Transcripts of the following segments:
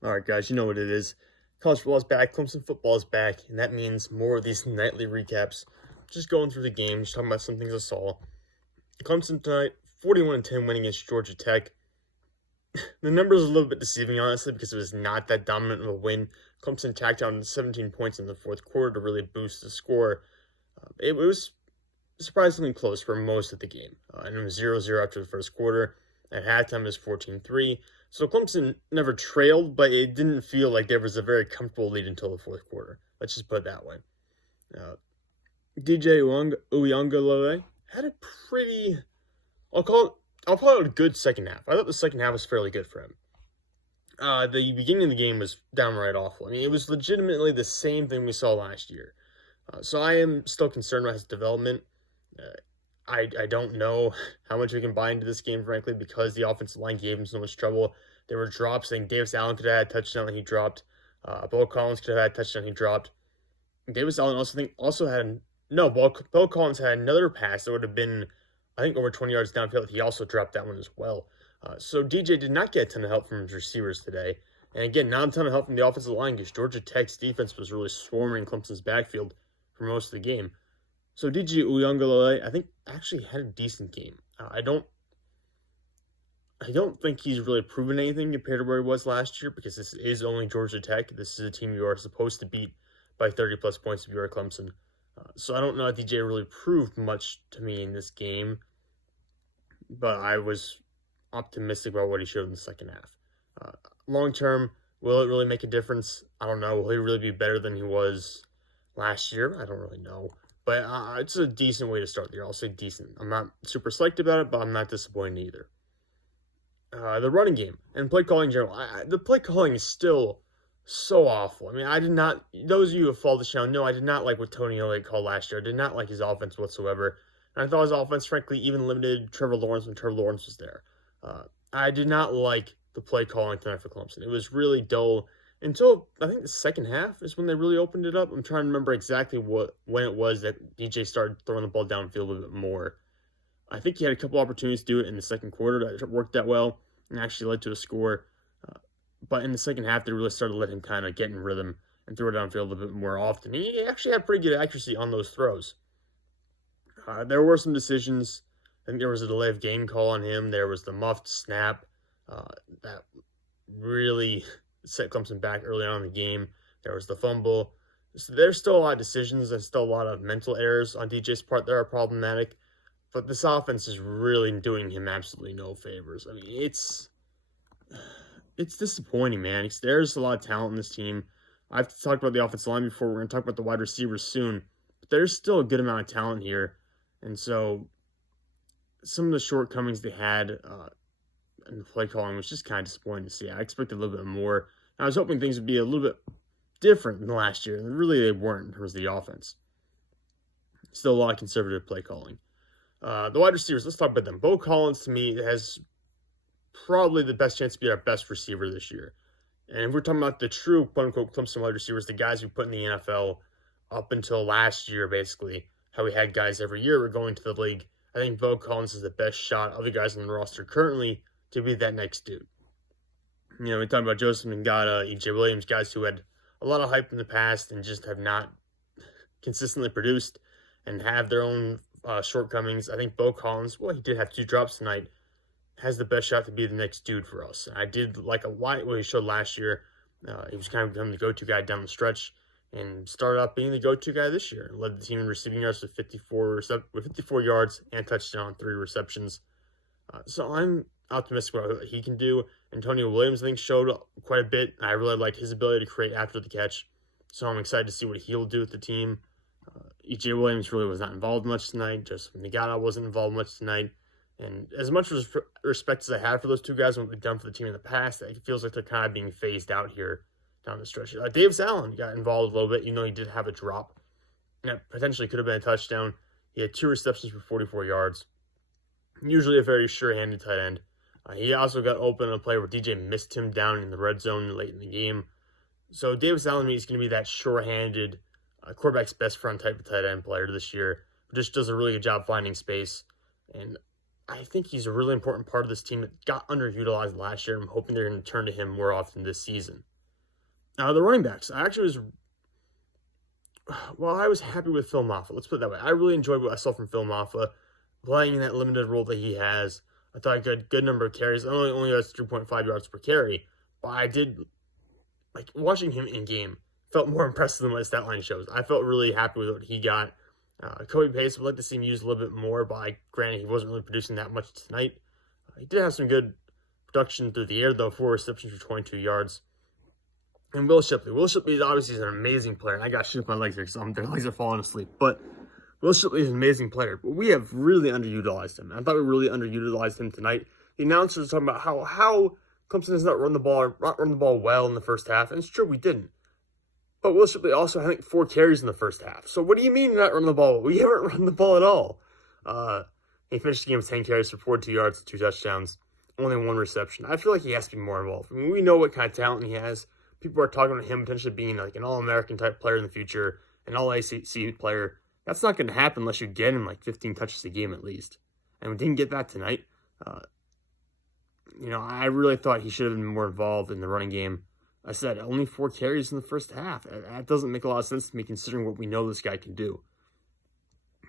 All right, guys, you know what it is. College football is back, Clemson football is back, and that means more of these nightly recaps. Just going through the games, talking about some things I saw. Clemson tonight, 41-10 win against Georgia Tech. The numbers are a little bit deceiving, honestly, because it was not that dominant of a win. Clemson tacked down 17 points in the fourth quarter to really boost the score. It was surprisingly close for most of the game, and it was 0-0 after the first quarter. At halftime, it was 14-3. So Clemson never trailed, but it didn't feel like there was a very comfortable lead until the fourth quarter. Let's just put it that way. DJ Uiagalelei had a pretty, I'll call it a good second half. I thought the second half was fairly good for him. The beginning of the game was downright awful. I mean, it was legitimately the same thing we saw last year. So I am still concerned about his development. I don't know how much we can buy into this game, frankly, because the offensive line gave him so much trouble. There were drops. I think Davis Allen could have had a touchdown that he dropped. Bo Collins could have had a touchdown he dropped. Davis Allen Bo Collins had another pass that would have been, I think, over 20 yards downfield. He also dropped that one as well. So DJ did not get a ton of help from his receivers today. And again, not a ton of help from the offensive line because Georgia Tech's defense was really swarming Clemson's backfield for most of the game. So DJ Uiagalelei, I think, actually had a decent game. I don't think he's really proven anything compared to where he was last year because this is only Georgia Tech. This is a team you are supposed to beat by 30-plus points if you are Clemson. So I don't know if DJ really proved much to me in this game, but I was optimistic about what he showed in the second half. Long term, will it really make a difference? I don't know. Will he really be better than he was last year? I don't really know. But it's a decent way to start the year. I'll say decent. I'm not super psyched about it, but I'm not disappointed either. The running game and play calling in general. The play calling is still so awful. I mean, I did not, those of you who have followed the channel know I did not like what Tony Elliott called last year. I did not like his offense whatsoever. And I thought his offense, frankly, even limited Trevor Lawrence when Trevor Lawrence was there. I did not like the play calling tonight for Clemson. It was really dull until I think the second half is when they really opened it up. I'm trying to remember exactly when it was that DJ started throwing the ball downfield a little bit more. I think he had a couple opportunities to do it in the second quarter that worked that well and actually led to a score. But in the second half, they really started to let him kind of get in rhythm and throw it downfield a little bit more often. He actually had pretty good accuracy on those throws. There were some decisions. I think there was a delay of game call on him. There was the muffed snap that really set Clemson back early on in the game. There was the fumble. So there's still a lot of decisions and still a lot of mental errors on DJ's part that are problematic. But this offense is really doing him absolutely no favors. I mean, it's disappointing, man. There's a lot of talent in this team. I've talked about the offensive line before. We're going to talk about the wide receivers soon. But there's still a good amount of talent here. And so some of the shortcomings they had in the play calling was just kind of disappointing to see. I expected a little bit more. I was hoping things would be a little bit different than last year. Really, they weren't in terms of the offense. Still a lot of conservative play calling. The wide receivers, let's talk about them. Bo Collins, to me, has probably the best chance to be our best receiver this year. And if we're talking about the true, quote-unquote, Clemson wide receivers, the guys we put in the NFL up until last year, basically, how we had guys every year were going to the league, I think Bo Collins is the best shot of the guys on the roster currently to be that next dude. You know, we talk about Joseph Ngata, EJ Williams, guys who had a lot of hype in the past and just have not consistently produced and have their own shortcomings. I think Bo Collins, well, he did have 2 drops tonight, has the best shot to be the next dude for us. I did like a lot what he showed last year. He was kind of becoming the go-to guy down the stretch and started out being the go-to guy this year. Led the team in receiving yards with 54 yards and touchdown on 3 receptions. So I'm optimistic about what he can do. Antonio Williams, I think, showed quite a bit. I really like his ability to create after the catch. So I'm excited to see what he'll do with the team. EJ Williams really was not involved much tonight. Joseph Ngata wasn't involved much tonight. And as much respect as I had for those 2 guys and what they've done for the team in the past, it feels like they're kind of being phased out here down the stretch. Davis Allen got involved a little bit. You know, he did have a drop. That potentially could have been a touchdown. He had 2 receptions for 44 yards. Usually a very sure-handed tight end. He also got open on a play where DJ missed him down in the red zone late in the game. So Davis Allen is going to be that sure-handed, quarterback's best friend type of tight end player this year. Who just does a really good job finding space. And I think he's a really important part of this team that got underutilized last year. I'm hoping they're going to turn to him more often this season. Now, the running backs. I was happy with Phil Maffa. Let's put it that way. I really enjoyed what I saw from Phil Maffa playing in that limited role that he has. I thought he got a good number of carries. Only has 3.5 yards per carry. But I did, like, watching him in game, felt more impressive than what his stat line shows. I felt really happy with what he got. Kobe Pace, would like to see him used a little bit more, but granted, he wasn't really producing that much tonight. He did have some good production through the air, though, 4 receptions for 22 yards. And Will Shipley. Will Shipley is obviously an amazing player, and I got shit my legs here because their legs are falling asleep. But Will Shipley is an amazing player, but we have really underutilized him. I thought we really underutilized him tonight. The announcers were talking about how Clemson has not run the ball well in the first half, and it's true, we didn't. But Will Shipley also had, I think, 4 carries in the first half. So what do you mean you're not running the ball? We haven't run the ball at all. He finished the game with 10 carries for 42 yards and 2 touchdowns, only 1 reception. I feel like he has to be more involved. I mean, we know what kind of talent he has. People are talking about him potentially being like an All-American type player in the future, an All-ACC player. That's not going to happen unless you get him like 15 touches a game at least. And we didn't get that tonight. I really thought he should have been more involved in the running game. I said only 4 carries in the first half. That doesn't make a lot of sense to me considering what we know this guy can do.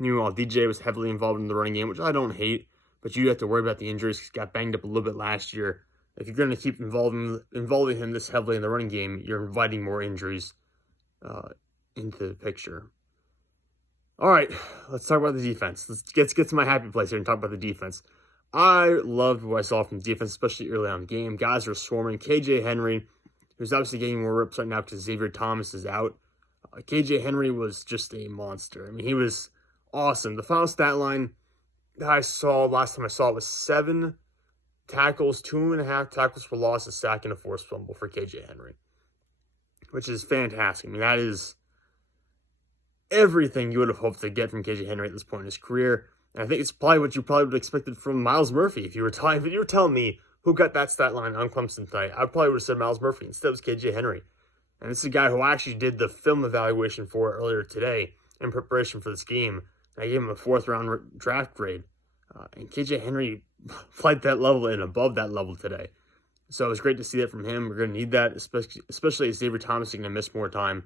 Meanwhile, DJ was heavily involved in the running game, which I don't hate, but you have to worry about the injuries. He got banged up a little bit last year. If you're going to keep involving him this heavily in the running game, you're inviting more injuries into the picture. All right, let's talk about the defense. Let's get to my happy place here and talk about the defense. I loved what I saw from the defense, especially early on in the game. Guys are swarming. KJ Henry, who's obviously getting more rips right now because Xavier Thomas is out. KJ Henry was just a monster. I mean, he was awesome. The final stat line that I saw last time I saw it was 7 tackles, 2.5 tackles for loss, a sack, and a forced fumble for KJ Henry, which is fantastic. I mean, that is everything you would have hoped to get from KJ Henry at this point in his career. And I think it's probably what you probably would have expected from Myles Murphy. If you were telling me who got that stat line on Clemson tonight, I probably would have said Myles Murphy. Instead, it was KJ Henry. And this is a guy who I actually did the film evaluation for earlier today in preparation for this game. I gave him a 4th-round draft grade. And KJ Henry played that level and above that level today. So it was great to see that from him. We're going to need that, especially as Xavier Thomas is going to miss more time.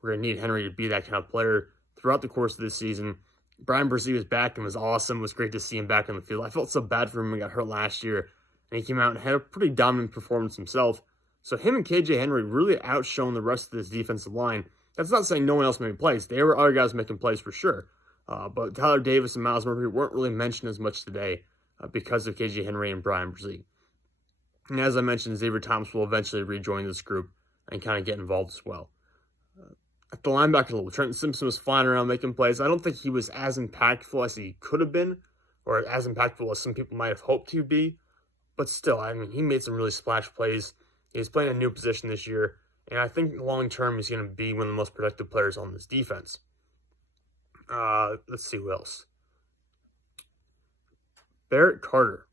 We're going to need Henry to be that kind of player throughout the course of this season. Bryan Bresee was back and was awesome. It was great to see him back on the field. I felt so bad for him when he got hurt last year. And he came out and had a pretty dominant performance himself. So him and KJ Henry really outshone the rest of this defensive line. That's not saying no one else made plays. There were other guys making plays for sure. But Tyler Davis and Myles Murphy weren't really mentioned as much today because of KJ Henry and Bryan Bresee. And as I mentioned, Xavier Thomas will eventually rejoin this group and kind of get involved as well. At the linebacker level, Trenton Simpson was flying around making plays. I don't think he was as impactful as he could have been, or as impactful as some people might have hoped to be. But still, I mean, he made some really splash plays. He's playing a new position this year, and I think long term he's going to be one of the most productive players on this defense. Let's see who else. Barrett Carter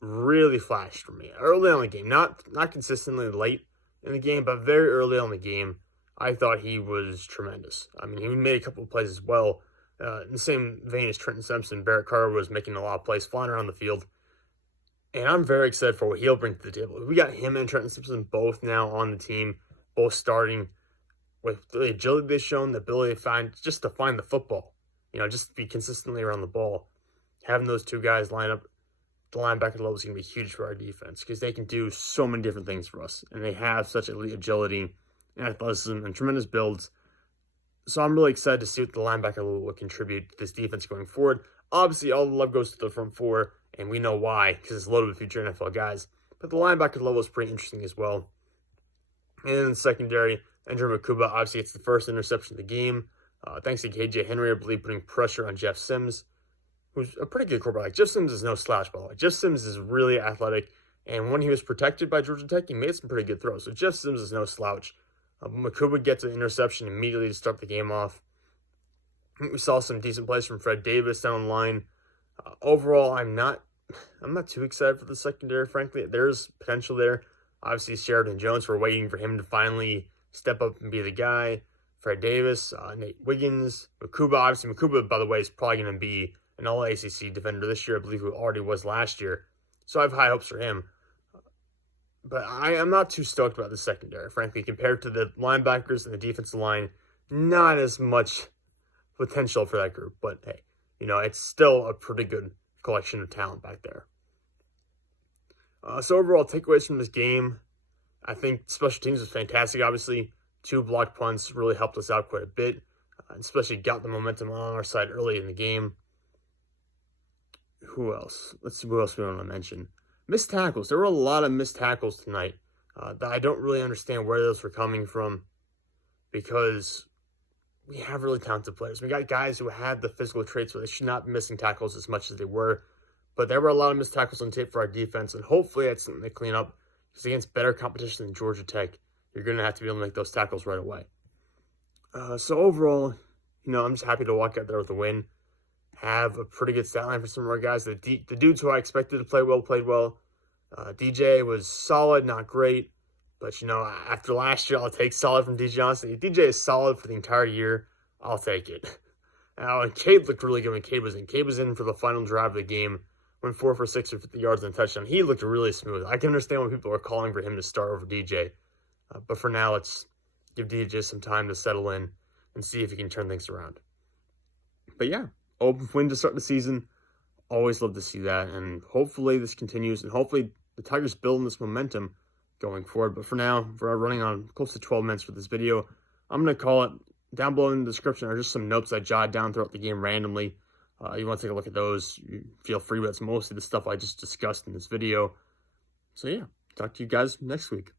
really flashed for me early on in the game. Not consistently late in the game, but very early on in the game. I thought he was tremendous. I mean, he made a couple of plays as well. In the same vein as Trenton Simpson, Barrett Carter was making a lot of plays, flying around the field. And I'm very excited for what he'll bring to the table. We got him and Trenton Simpson both now on the team, both starting with the agility they've shown, the ability to find the football. Just to be consistently around the ball. Having those two guys line up the linebacker level is going to be huge for our defense because they can do so many different things for us. And they have such elite agility and athleticism and tremendous builds. So I'm really excited to see what the linebacker will contribute to this defense going forward. Obviously, all the love goes to the front four, and we know why, because it's loaded with future NFL guys. But the linebacker level is pretty interesting as well. And in the secondary, Andrew Mukuba obviously gets the first interception of the game. Thanks to KJ Henry, I believe, putting pressure on Jeff Sims, who's a pretty good quarterback. Jeff Sims is no slouch, by the way. Jeff Sims is really athletic, and when he was protected by Georgia Tech, he made some pretty good throws. So Jeff Sims is no slouch. Mukuba gets an interception immediately to start the game off. We saw some decent plays from Fred Davis down the line. Overall, I'm not too excited for the secondary, frankly. There's potential there. Obviously, Sheridan Jones, we're waiting for him to finally step up and be the guy. Fred Davis, Nate Wiggins, Mukuba. Obviously, Mukuba, by the way, is probably going to be an all-ACC defender this year, I believe, who already was last year. So I have high hopes for him. But I am not too stoked about the secondary, frankly, compared to the linebackers and the defensive line. Not as much potential for that group, but hey, it's still a pretty good collection of talent back there. So overall, takeaways from this game, I think special teams was fantastic, obviously. 2 blocked punts really helped us out quite a bit, especially got the momentum on our side early in the game. Who else? Let's see what else we want to mention. Missed tackles. There were a lot of missed tackles tonight that I don't really understand where those were coming from, because we have really talented players. We got guys who had the physical traits where they should not be missing tackles as much as they were. But there were a lot of missed tackles on tape for our defense, and hopefully that's something they clean up, because against better competition than Georgia Tech, you're going to have to be able to make those tackles right away. So overall, I'm just happy to walk out there with a win. Have a pretty good stat line for some of our guys. The dudes who I expected to play well played well. DJ was solid, not great. But, after last year, I'll take solid from DJ, honestly. If DJ is solid for the entire year, I'll take it. And Cade looked really good when Cade was in. Cade was in for the final drive of the game, went 4 for 6 or 50 yards and a touchdown. He looked really smooth. I can understand when people are calling for him to start over DJ. But for now, let's give DJ some time to settle in and see if he can turn things around. But yeah, open win to start the season. Always love to see that. And hopefully this continues. And hopefully the Tigers build this momentum going forward. But for now, we're running on close to 12 minutes for this video. I'm going to call it. Down below in the description are just some notes I jotted down throughout the game randomly. You want to take a look at those, you feel free, but it's mostly the stuff I just discussed in this video. So yeah, talk to you guys next week.